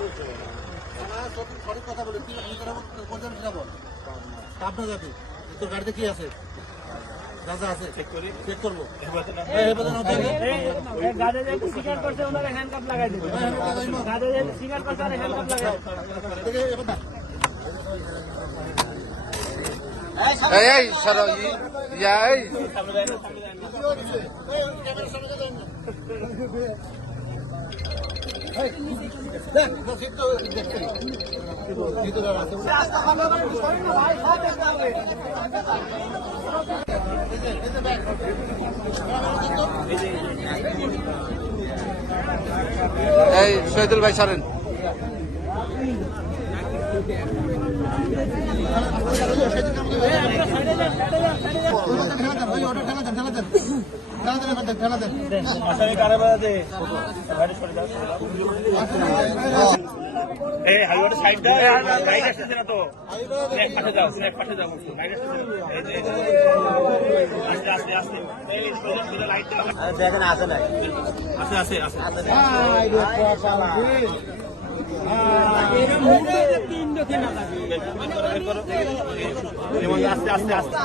সঠিক কথা বলি, তুই আমি কথা বলছেন সেটা বল। আপনার যাবে তোর গাড়িতে কি আছে? যা যা আছে চেক করি, চেক করবো। গাড়ি যে স্বীকার করছে ওনারা হ্যান্ডকাপ লাগাই দেবে। গাড়ি যে স্বীকার করছে ওনারা হ্যান্ডকাপ লাগাই এই সরো এই এই শহীদুল ভাই সরেন। দেখেন আছে নাই আছে আছে আছে আস্তে আস্তে আস্তে